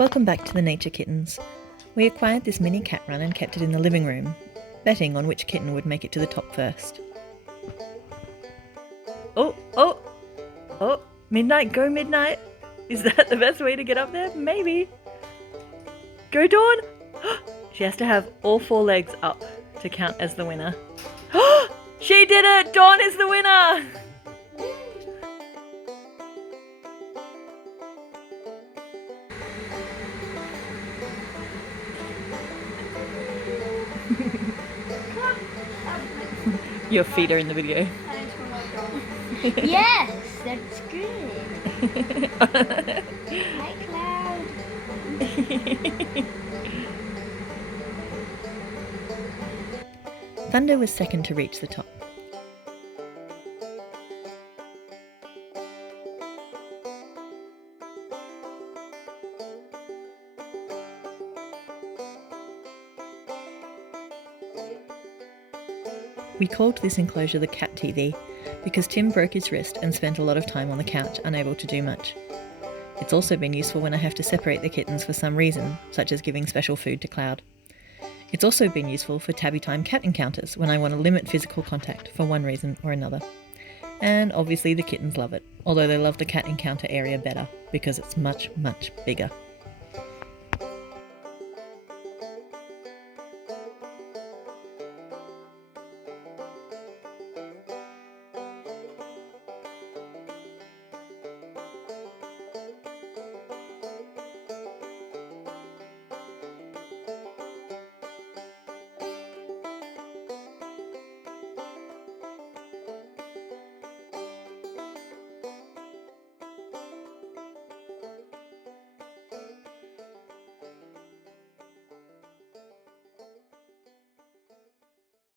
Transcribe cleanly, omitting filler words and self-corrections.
Welcome back to the Nature Kittens. We acquired this mini cat run and kept it in the living room, betting on which kitten would make it to the top first. Oh, midnight, go midnight. Is that the best way to get up there? Maybe. Go Dawn! She has to have all 4 legs up to count as the winner. She did it! Dawn is the winner! Your feet are in the video. Yes, that's good. Hi, Cloud. Thunder was second to reach the top. We called this enclosure the Cat TV because Tim broke his wrist and spent a lot of time on the couch unable to do much. It's also been useful when I have to separate the kittens for some reason, such as giving special food to Cloud. It's also been useful for Tabby Time Cat Encounters when I want to limit physical contact for one reason or another. And obviously the kittens love it, although they love the cat encounter area better because it's much, much bigger.